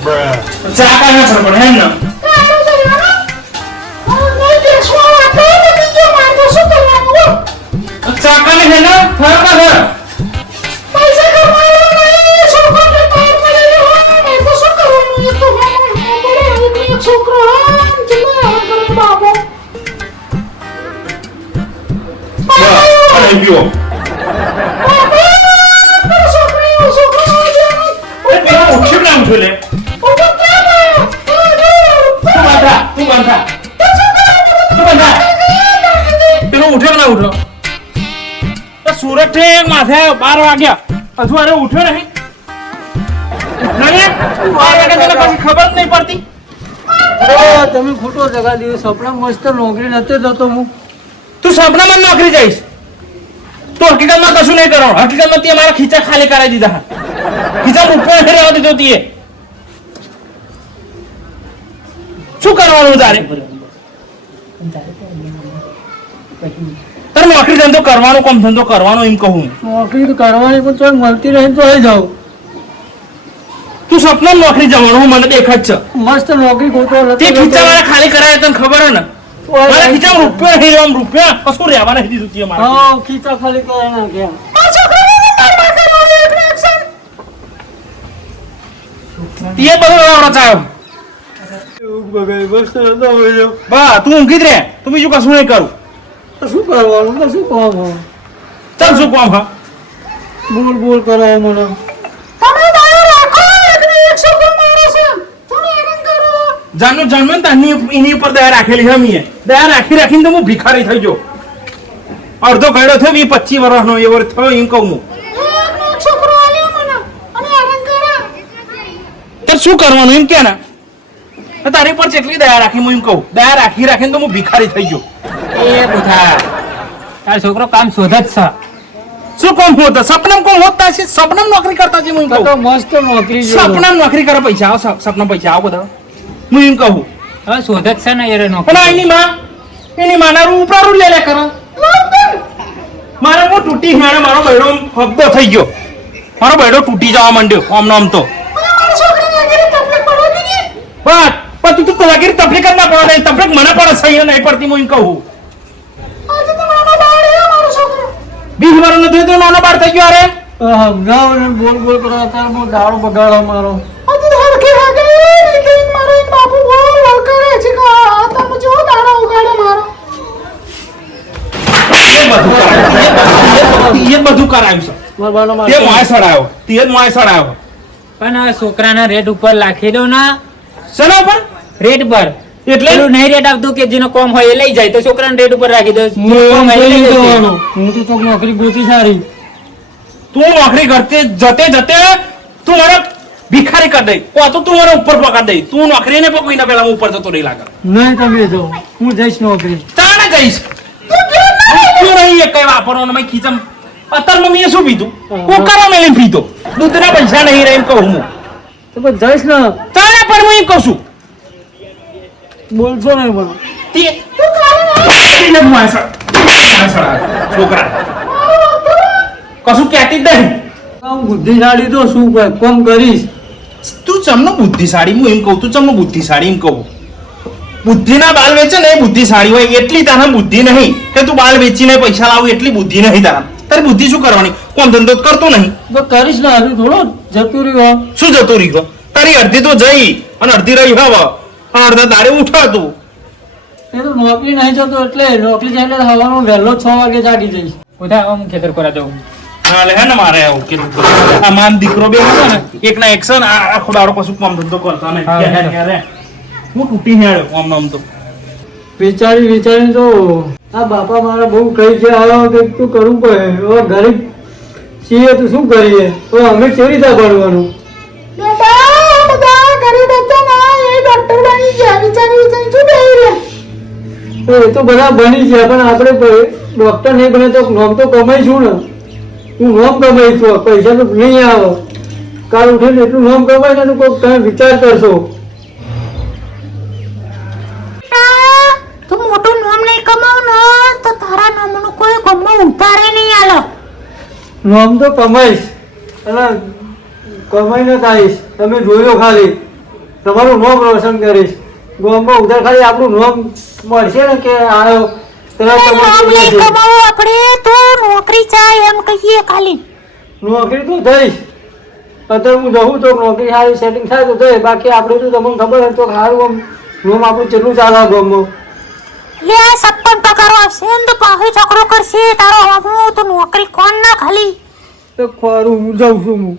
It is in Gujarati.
ચા કાઢવા પડે પણ હેન ને ચા કાઢે હે ને ફર કાઢે અને પીઓ એ પેલા ઉઠ્યું ના ઉઠ્યું લે તું ઉઠ્યો ના ઉઠ્યો સુરતથી માથે બાર વાગ્યા. હજુ અરે ઉઠ્યો નહીં. નહીં બાર વાગ્યા તને પછી ખબર નહીં પડતી. તમે ખોટો જગા દીધો. સપના મસ્ત નોકરી નથી જતો હું. તું સપનામાં નોકરી જઈશ. તો હકીકતમાં કશું નહીં કરવાનું હકીકતમાં તે મારા ખીચા ખાલી કરાવી દીધા. ખીચા ઉપર રહેવા દીધો તે. શું કરવાનું તારે? તારે નોકરી ધંધો કરવાનો કોમ ધંધો કરવાનો એમ કહું. નોકરી તો કરવાની પણ તોય મળતી રહે તો આવી જાઉં. તું સપના નોકરી જવાનું મને દેખ જ છે. મસ્ત નોકરી ગોતો તે ખીચા વાળા ખાલી કરાય તને ખબર હે ને? મારા ખીચા રૂપિયા નહીં આમ રૂપિયા કશું રહેવા નહીં દીધું તે મારા હા ખીચા ખાલી કરી નાખ્યા તે બધો રચાયો બગાઈ મસ્ત નતો મળ્યો બા તું ઊંઘી જ રે. તું બીજું કશું નહીં કરું. કરવાનું તો શું કામ હોય? શું કામ હા બોલ બોલ કરો. મને જાનનો જન્મ તાની એની ઉપર દયા રાખેલી છે મીએ દયા રાખી રાખીને તો હું ભિખારી થઈ ગયો. અડધો ગાડો થયો વી પચીસ વર્ષનો એવો થયો એમ કહું હું. તો શું કરવાનું એમ કે ને? તારી પર કેટલી દયા રાખી હું એમ કહું. દયા રાખી રાખીને તો હું ભિખારી થઈ ગયો. એ બુધા તારો છોકરો કામ શોધ જ છે. શું કોમ હોત સપનમ કોમ હોતા છે? સપનમ નોકરી કરતા છે હું કહું તો તો મસ્ત નોકરી છે. સપનમ નોકરી કરે પૈસા આવો સપનમ પૈસા આવો બધા. હું એમ કહું. હવે શોધે જ છે ને યાર પણ એની માં એની માનારું ઉપરારું લે લે કરો. મારે હું તૂટી હાણે મારો બૈડો હબ્દો થઈ ગયો. મારો બૈડો તૂટી જવા માંડ્યો આમ નામ તો બસ પણ તું તો લગીર તકલીફ જ ના પડે તકલીફ મને પડે સહી નહીં પડતી હું એમ કહું. બીસ વર્ષ નથી તો નાનો બાળ થઈ ગયો અરે હા, બોલ બોલ કરો અત્યારે બહુ દારૂ બગાડો મારો. એ બધું કરાયું એ બધું કરાયું છે મારા બાનો તે મોય માર સડાયો. તે જ મોય સડાયો. પણ છોકરાના રેટ ઉપર લાખી દો ના. રેટ પર એટલે? એનું નહીં રેટ આપતું કે જેનો કોમ હોય એ લઈ જાય તો છોકરાને રેટ ઉપર રાખી દો. હું તો ચોક નોકરી ગોતી સારી. તું નોકરી કરતે જતે જતે તું મારો ભિખારી કરી દે કો તો તું મારા ઉપર પકડ દે તું નોકરી ને પકવીને પેલા હું ઉપર જતો રહી લાગે. નહીં તમે જો. હું જઈશ નોકરી. તારે જઈશ. તું નહીં એક કઈ વાપરવાનો મેં ખીચમ. અત્યારમાં મેં શું પીધું હું. કરવા મેલીને પીધો. દૂધના પૈસા નહીં રહે એમ કહું હું. તો જઈશ ને. તારે પણ હું એમ કહું છું. બોલશો નહીં મને તે એને જ માણસ- માણસ આવે, છોકરા કશું કહેતી જ નહીં. હું બુદ્ધિશાળી તો શું કર કોમ કરીશ. તું ચમનો બુદ્ધિશાળી? હું એમ કહું તું ચમનો બુદ્ધિશાળી એમ કહું. બુદ્ધિના બાલ વેચે ને એ બુદ્ધિશાળી હોય એટલી તારા બુદ્ધિ નહીં કે તું બાલ વેચીને પૈસા લાવું એટલી બુદ્ધિ નહીં તારા. તારી બુદ્ધિ શું કરવાની? કોણ ધંધો કરતો નહીં. તો કરીશ ને હજુ થોડો. જતું રહ્યો. શું જતું રહ્યો? તારી અડધી તો જઈ અને અડધી રહી હવે. અને અડધા તારે ઉઠાતું. એ તો નોકરી નહીં જતો એટલે નોકરી જાય એટલે હવાનો વહેલો છ વાગે જાગી જઈશ. બધા હવે હું ખેતર કરા જાઉં હાલે હે ને મારે આવું કે આ માન દીકરો બે હતો ને એકના એક્શન આ આખો દાડો કશું કામ ધંધો કરતા નહીં. હું તૂટી હેડ આમ નામ તો. વિચારી વિચારી તો આ બાપા મારા બહુ કહી છે આવ્યો કે તું કરવું પડે. હવે ગરીબ છીએ તો શું કરીએ? તો અમે કેવી રીતે ભણવાનું તો એ તો બધા ભણી છે પણ આપણે ડોક્ટર નહીં બને તો નોમ તો કમાઈશું ને. હું નોમ કમાઈશું પૈસા તો નહીં આવે. કાલ ઉઠીને એટલું નોમ કમાય ને તો તમે વિચાર કરશો. તું મોટું નામ નહીં કમાવ ને તો તારા નામનું કોઈ ગમમાં ઉતારે નહીં આલો નોમ તો કમાઈશ. અને કમાઈને થાયશ તમે જોયો ખાલી. તમારું નોમ રોશન કરીશ. ગામમાં ઉધાર ખાલી આપણું નોમ મળશે ને કે કમાવું આપણે તો નોકરી ચાય એમ કહીએ ખાલી. નોકરી તો થઈ. અત્યારે હું જઉં તો નોકરી સારી સેટિંગ થાય તો થાય બાકી આપણે તો તમને ખબર હોય તો સારું આમ રૂમ આપણું કેટલું ચાલે ગામમાં. લે સત્તર ટકા આવશે ને તો પાછો છોકરો કરશે. તારો હું તો નોકરી કોણ ના ખાલી? તો ખરું હું જાઉં છું હું.